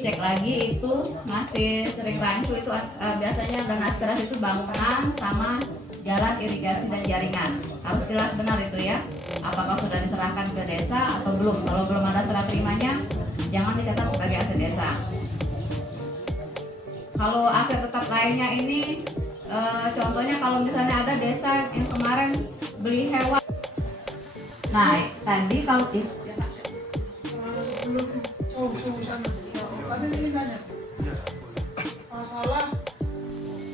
dicek lagi itu masih sering rancu itu biasanya dana aspirasi itu bangunan sama jalan irigasi dan jaringan. Harus jelas benar itu ya. Apakah sudah diserahkan ke desa atau belum? Kalau belum ada serah terimanya, jangan dicatat sebagai aset desa. Kalau aset tetap lainnya ini contohnya kalau misalnya ada desa yang kemarin beli hewan. Nah, tadi kalau Tadi ini nanya masalah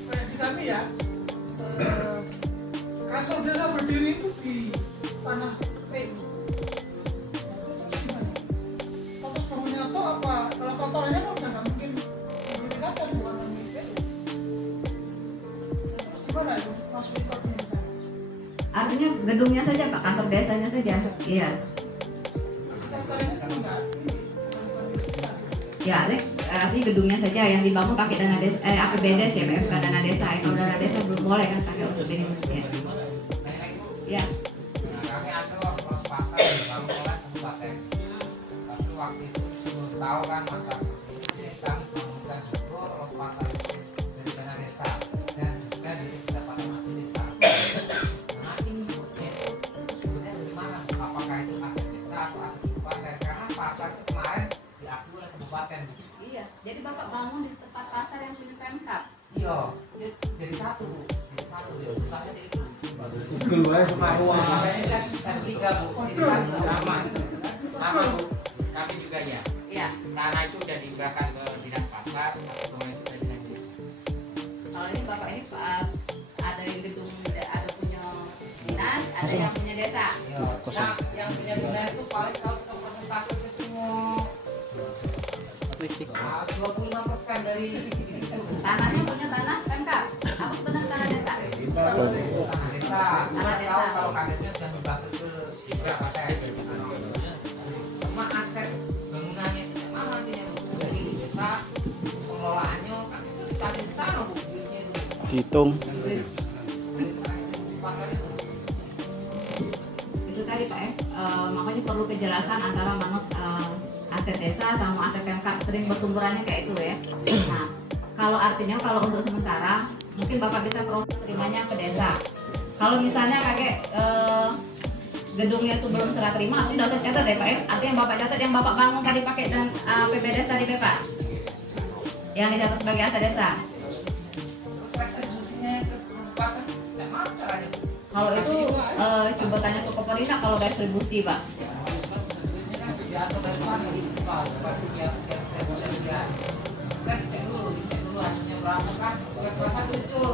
kayak di kami ya, kantor desa berdiri itu di tanah PU. Status bangunnya atau apa? Kalau kotorannya kan udah nggak mungkin berdiri kantor bukan milik PU. Terus gimana itu mas rekodnya di sana? artinya gedungnya saja Pak, kantor desanya saja. Iya. Kantornya kan nggak Ya, artinya gedungnya saja yang dibangun pakai dana desa, APBD ya, PMK dana desa. Kalau dana desa belum boleh kan pakai untuk ini. Ya. Nah, kami ada los pasar dibangun oleh kabupaten. Tapi waktu itu belum tahu kan masalah ini, kami bangunkan dulu los pasar itu dari dana desa dan juga dari pendapatan asli desa. Nah, inputnya itu sebetulnya dari mana? Apakah itu aset desa atau aset kabupaten? Karena pasar itu kemarin diakui oleh kabupaten. Iya. Jadi Bapak bangun di tempat pasar yang punya Pemkab. Iya, jadi satu, ya. Susahnya itu. Keluar sama ruang. Makanya kan tiga bu, jadi satu Sama, sama bu. Kami juga ya. Iya. Tanah itu udah diberikan ke dinas pasar, atau itu dari dinas desa. Kalau ini Bapak ini ada yang gedung ada punya dinas, ada yang punya desa. Iya, nah yang punya guna itu paling kalau kita persentase itu cuma 25% dari situ. Tanahnya punya tanah Pemkab. Apa benar tanah desa? Tanah desa. Tanah tahu kalau kadesnya sudah berbagi ke berapa persen. Cuma aset bangunannya itu yang mana nantinya bu? Dari desa pengelolaannya kan itu ditarik di sana bu, duitnya itu. Dihitung. Pasar itu. Itu tadi Pak ya. Makanya perlu kejelasan antara mana aset desa sama aset Pemkab, sering bertumburannya kayak itu ya. Nah, kalau artinya kalau untuk sementara mungkin Bapak bisa proses terimanya ke desa. Kalau misalnya kakek gedungnya itu belum serah terima, artinya udah catat ya Pak ya. Artinya Bapak catat yang Bapak bangun tadi pakai dan APBD tadi Bapak yang dicatat sebagai aset desa. Terus restribusinya ke kabupaten, kayak mana caranya bu? Kalau itu coba tanya ke Koperindak kalau restribusi Pak. Duitnya kan diatur dari mana gitu pak? Seperti tiap setiap bulan dia. Kan dicek dulu hasilnya berapa kan? Bukan berasa muncul.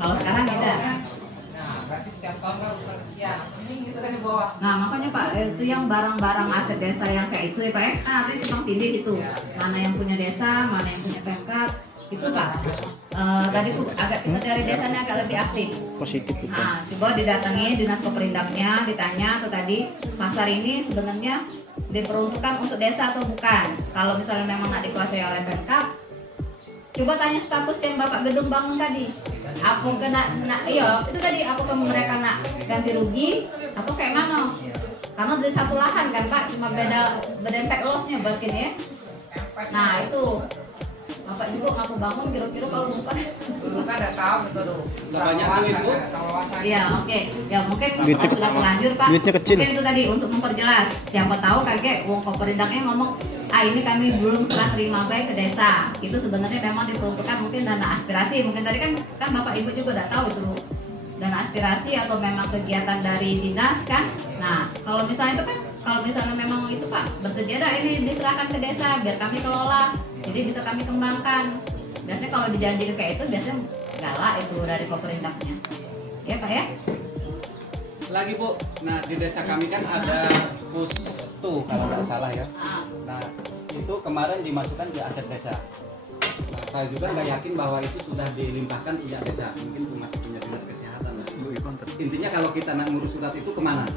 Kalau sekarang beda. Nah, berarti setiap tahun kan harus sekian. Mending gitu kan di bawah. Nah makanya Pak, itu yang barang-barang aset desa yang kayak itu ya Pak ya, kan artinya timbang tindih itu. Mana yang punya desa, mana yang punya Pemkab, itu Pak. Tadi tuh agak kita dari desanya agak lebih aktif. Positif itu. Nah, coba didatangi dinas Koperindaknya, ditanya tuh tadi pasar ini sebenarnya diperuntukkan untuk desa atau bukan. Kalau misalnya memang nak dikuasai oleh Pemkab, coba tanya status yang Bapak gedung bangun tadi. Apa kena iya itu tadi apakah mereka nak ganti rugi atau kayak mana? Karena dari satu lahan kan Pak, cuma beda impact loss-nya berarti ya. Nah itu Bapak juga ngaku bangun kira-kira kalau bukan. Dulu kan udah tahu gitu dulu. Bapaknya tuh itu. Iya oke. Ya mungkin Duitnya kalau sudah terlanjur Pak. duitnya kecil. Mungkin itu tadi untuk memperjelas. Siapa tahu kakek wong Koperindaknya ngomong ini kami belum serah terima baik ke desa. Itu sebenarnya memang diperuntukkan mungkin dana aspirasi. Mungkin tadi kan Bapak Ibu juga udah tahu itu dana aspirasi atau memang kegiatan dari dinas kan. Nah kalau misalnya itu kan kalau misalnya memang itu Pak bersedia dah ini diserahkan ke desa biar kami kelola. Jadi bisa kami kembangkan. Biasanya kalau dijanjikan kayak itu biasanya galak itu dari Koperindaknya. Ya Pak ya. Lagi Bu, nah di desa kami kan ada pustu kalau nggak salah ya. Nah itu kemarin dimasukkan ke aset desa. Nah, saya juga nggak yakin bahwa itu sudah dilimpahkan punya desa, mungkin masih punya dinas kesehatan. Intinya kalau kita nak ngurus surat itu kemana?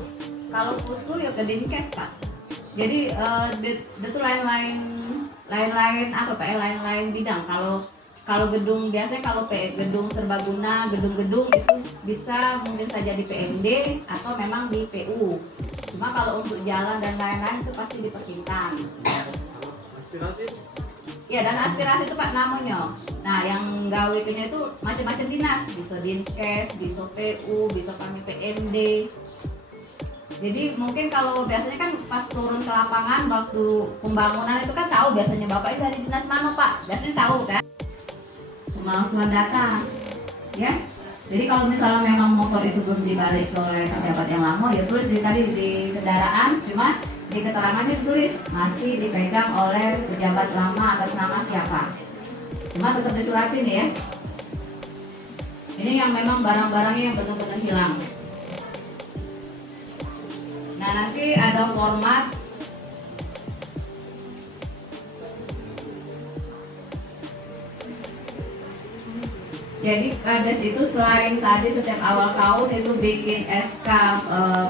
Kalau putu ya ke Dinkes Pak. Jadi itu lain-lain apa Pak? Lain-lain bidang. Kalau gedung biasanya kalau gedung serbaguna, gedung-gedung itu bisa mungkin saja di PMD atau memang di PU. Cuma kalau untuk jalan dan lain-lain itu pasti di Perkintan. aspirasi Ya, dan aspirasi itu Pak namanya. Nah, yang gawe itu macam-macam dinas, bisa Dinkes, bisa PU, bisa kami PMD. Jadi mungkin kalau biasanya kan pas turun ke lapangan waktu pembangunan itu kan tahu biasanya Bapak ini dari dinas mana Pak, biasanya tahu kan. Cuma datang, ya. Jadi kalau misalnya memang motor itu belum dibalik oleh pejabat yang lama, ya tulis di kendaraan, cuma di keterangannya ditulis masih dipegang oleh pejabat lama atas nama siapa. Cuma tetap disuratin ya. Ini yang memang barang-barangnya yang benar-benar hilang. Nah, nanti ada format jadi kades itu selain tadi setiap awal tahun itu bikin SK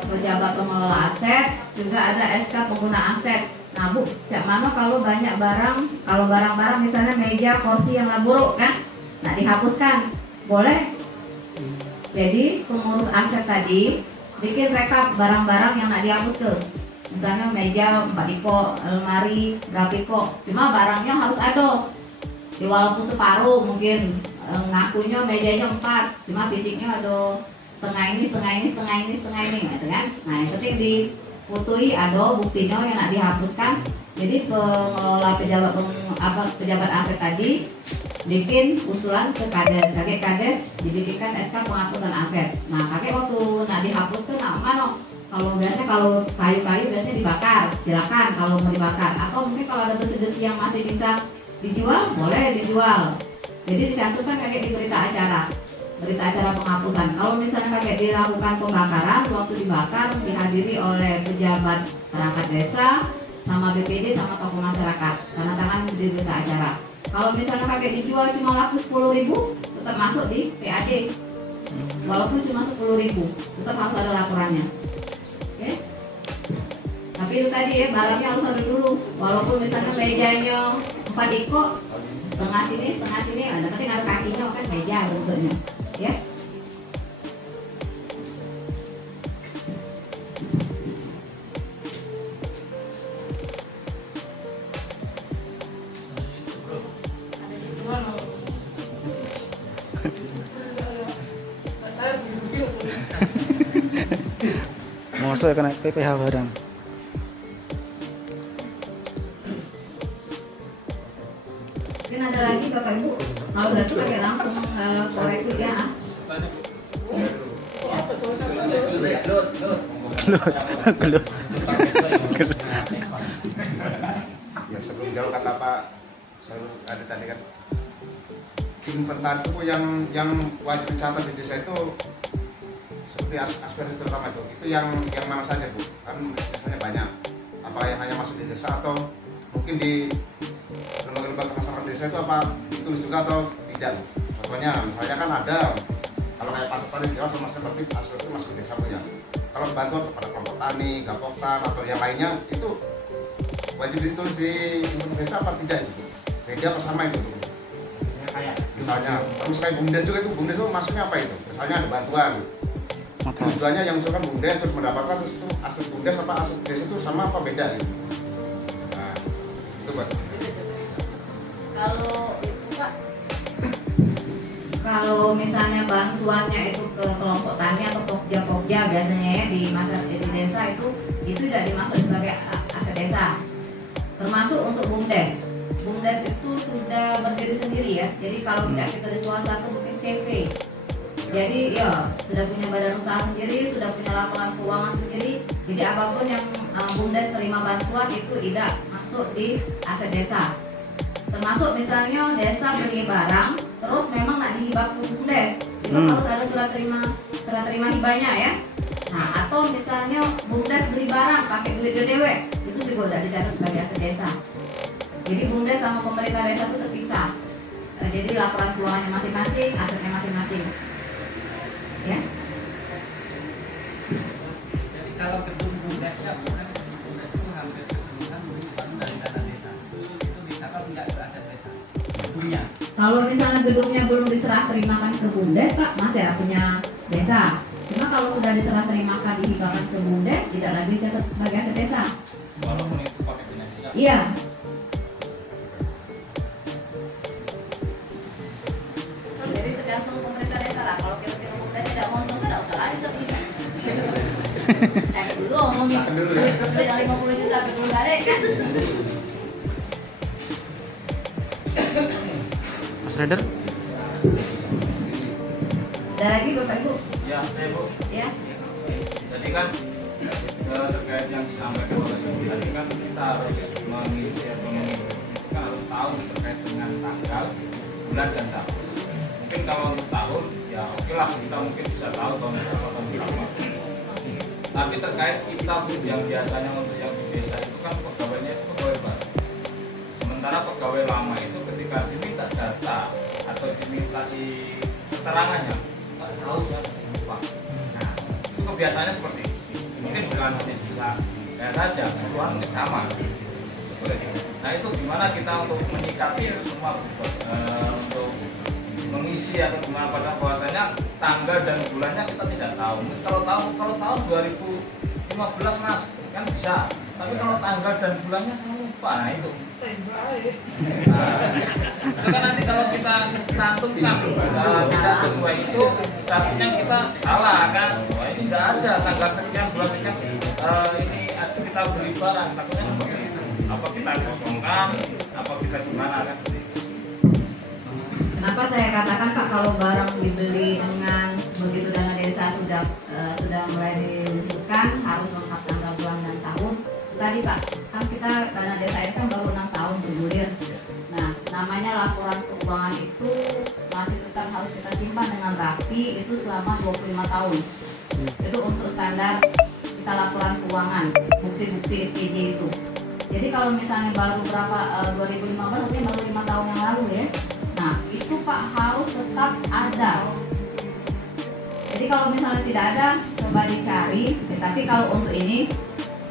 pejabat pengelola aset, juga ada SK pengguna aset. Nah Bu, cak mana kalau banyak barang, kalau barang-barang misalnya meja, kursi yang buruk kan, nah dihapuskan, boleh. Jadi pengurus aset tadi bikin rekap barang-barang yang nak dihapus ke, misalnya meja 4 iko, lemari berapa iko, cuma barangnya harus ada. Ya, walaupun separuh mungkin ngakunya mejanya 4, cuma fisiknya ada setengah ini, gitu kan. Nah yang penting diputui ada buktinya yang nak dihapuskan. Jadi pengelola pejabat aset tadi bikin usulan ke kades, kakek kades dibikinkan SK penghapusan aset. Nah kakek waktu nak dihapus tuh nah mana? Kalau biasanya kalau kayu-kayu biasanya dibakar, silakan kalau mau dibakar. Atau mungkin kalau ada besi-besi yang masih bisa dijual, boleh dijual. Jadi dicantumkan kakek di berita acara penghapusan. Kalau misalnya kakek dilakukan pembakaran, waktu dibakar dihadiri oleh pejabat perangkat desa, sama BPD, sama tokoh masyarakat, tanda tangan di berita acara. Kalau misalnya kakek dijual cuma laku 10.000, tetap masuk di PAD. Walaupun cuma 10.000, tetap harus ada laporannya. Oke? Tapi itu tadi ya, barangnya harus ada dulu. Walaupun misalnya mejanya 4 iko, setengah sini, yang penting ada kakinya kan meja bentuknya, ya. Masuk kena PPH barang. Mungkin ada lagi Bapak Ibu, kalau udah tuh pakai langsung koreksi ya. Ya sebelum jauh kata Pak selalu ada tadi kan inventaris itu yang wajib dicatat di desa itu seperti aspirasi terutama itu yang mana saja Bu, kan biasanya banyak, apa yang hanya masuk di desa atau mungkin di lembaga-lembaga masyarakat desa itu apa ditulis juga atau tidak? Contohnya misalnya kan ada kalau kayak pasar tadi jelas sama seperti aspek itu masuk ke desa Bu ya. Kalau bantuan kepada kelompok tani, gapoktan atau yang lainnya itu wajib ditulis di inventaris desa apa tidak itu? Beda apa sama itu? Misalnya, terus kayak BUMDes juga itu, BUMDes itu maksudnya apa itu? Misalnya ada bantuan, tujuannya yang misalkan BUMDes terus mendapatkan terus itu aset BUMDes apa aset desa itu sama apa beda gitu? Nah, itu Pak. Kalau itu Pak, kalau misalnya bantuannya itu ke kelompok tani atau pokja biasanya ya di desa itu tidak dimasuk sebagai aset desa. Termasuk untuk BUMDes. BUMDes itu sudah berdiri sendiri ya. Jadi kalau tidak kita dijual satu mungkin CV. Jadi ya sudah punya badan usaha sendiri, sudah punya laporan keuangan sendiri. Jadi apapun yang BUMDes terima bantuan itu tidak masuk di aset desa. Termasuk misalnya desa beli barang, terus memang nak dihibah ke BUMDes, itu harus ada surat terima hibahnya ya. Nah atau misalnya BUMDes beli barang pakai duit dewe, itu juga udah dicatat sebagai aset desa. Jadi BUMDes sama pemerintah desa itu terpisah. Jadi laporan keuangannya masing-masing, asetnya masing-masing. Ya. Jadi kalau gedung BUMDesnya bukan BUMDes itu hampir keseluruhan misalnya dari dana desa. Itu bisa kalau tidak ke aset desa. Gedungnya. Kalau misalnya gedungnya belum diserah terimakan ke BUMDes, Pak, masih punya desa. Cuma kalau sudah diserah terimakan dihibahkan ke BUMDes, tidak lagi dicatat sebagai aset desa. Walaupun itu pakai punya desa. Iya. Saya dulu ngomongin Tahan dulu ya. beli dari 50 juta betul nggak ada kan? Mas Reder? Ada lagi Bapak Ibu? Ya, Bu. Ya. Jadi kan terkait yang disampaikan oleh Ibu tadi kan kita harus mengisi atau kita harus tahu terkait dengan tanggal, bulan dan tahun. Mungkin kalau untuk tahun ya oke lah kita mungkin bisa tahu tahun berapa tahun berapa. Tapi terkait kita yang biasanya untuk yang di desa itu kan pegawainya itu pegawai baru. Sementara pegawai lama itu ketika diminta data atau diminta keterangannya nggak tahu siapa yang lupa. Nah itu kebiasaannya seperti itu. Mungkin bukan hanya bisa ya saja, keluar mungkin sama. Nah itu gimana kita untuk menyikapi itu semua untuk mengisi atau gimana pada bahwasanya tanggal dan bulannya kita tidak tahu. Kalau tahun 2015 Mas kan bisa, tapi kalau tanggal dan bulannya saya lupa. Nah itu. Nah, itu kan nanti kalau kita cantumkan tidak sesuai itu, takutnya kita salah kan. Wah ini nggak ada tanggal sekian bulan sekian ini kita beli barang, takutnya seperti itu. Apa kita kosongkan, apa kita gimana kan? Kenapa saya katakan Pak kalau barang dibeli dengan begitu dana desa sudah mulai diluncurkan harus lengkap tanggal bulan dan tahun. Tadi Pak, kan kita dana desa ini kan baru 6 tahun bergulir. Nah, namanya laporan keuangan itu masih tetap harus kita simpan dengan rapi itu selama 25 tahun. Itu untuk standar kita laporan keuangan, bukti-bukti SPJ itu. Jadi kalau misalnya baru 2015 artinya baru 5 tahun yang lalu ya. Nah, itu Pak harus tetap ada. Jadi kalau misalnya tidak ada, coba dicari. Tapi kalau untuk ini,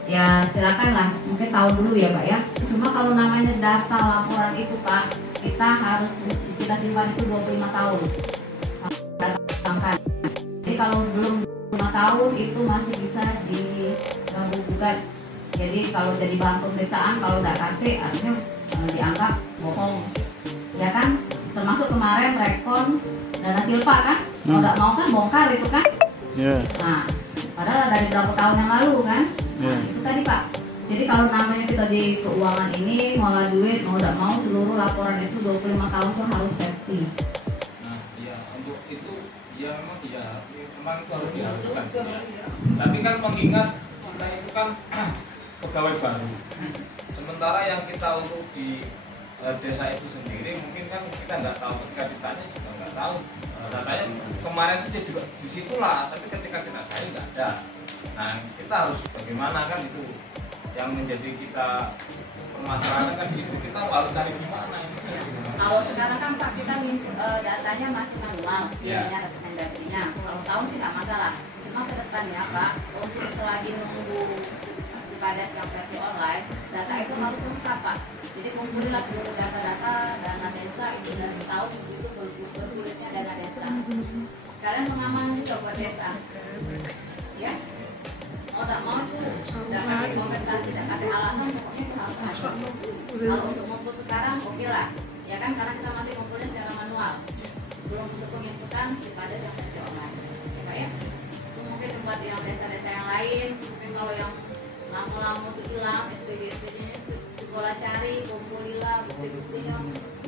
ya silakanlah. Mungkin tahun dulu ya Pak ya. Cuma kalau namanya data laporan itu Pak, kita harus kita simpan itu 25 tahun. Jadi kalau belum 5 tahun itu masih bisa diganggu-gugat. Jadi kalau jadi bahan pemeriksaan, kalau nggak KT artinya dianggap bohong. Ya kan? Termasuk kemarin rekon dana silpa kan, kalau nggak mau kan bongkar itu kan. Nah, padahal dari berapa tahun yang lalu kan. Nah, itu tadi Pak. Jadi kalau namanya kita di keuangan ini ngolah duit mau nggak mau seluruh laporan itu 25 tahun tuh harus safety. Nah, ya untuk itu ya memang itu harus diharuskan. Tapi kan mengingat kita itu kan pegawai baru. Sementara yang kita untuk di desa itu sendiri mungkin kan kita nggak tahu, ketika ditanya juga nggak tahu. Rasanya kemarin itu juga di situlah, tapi ketika kita cari nggak ada. Nah kita harus bagaimana kan itu yang menjadi kita permasalahan kan itu kita harus cari di mana ini. Kalau sekarang kan Pak kita datanya masih manual, biasanya rekomendasinya. Kalau tahun sih nggak masalah. Cuma ke depan ya Pak, untuk selagi nunggu pada yang versi online, data itu harus lengkap Pak. Jadi kumpulilah seluruh data-data dana desa itu dari tahun itu bergulirnya dana desa. Sekalian pengamanan juga buat desa. Ya, mau tidak mau itu sudah kasih kompensasi, sudah kasih alasan, pokoknya itu harus ada. Kalau untuk ngumpul sekarang oke lah, ya kan karena kita masih ngumpulnya secara manual, belum untuk penginputan daripada yang versi online. Ya Pak ya, itu mungkin buat yang desa-desa yang lain, mungkin kalau yang lama-lama itu hilang, SPG-nya itu pola cari, kumpulilah bukti-buktinya,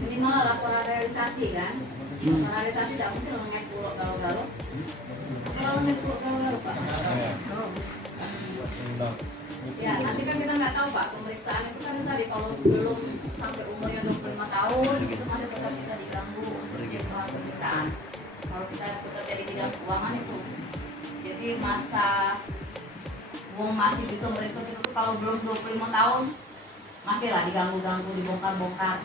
minimal laporan realisasi kan. Laporan realisasi tidak mungkin mengek pulau galau-galau. Kalau mengek pulau galau-galau Pak. Ya nanti kan kita nggak tahu Pak, pemeriksaan itu kan tadi kalau belum sampai umurnya 25 tahun itu masih tetap bisa diganggu untuk jadwal pemeriksaan. Kalau kita bekerja di bidang keuangan itu, jadi masa masih bisa meriksa itu kalau belum 25 tahun masih lah diganggu-ganggu, dibongkar-bongkar.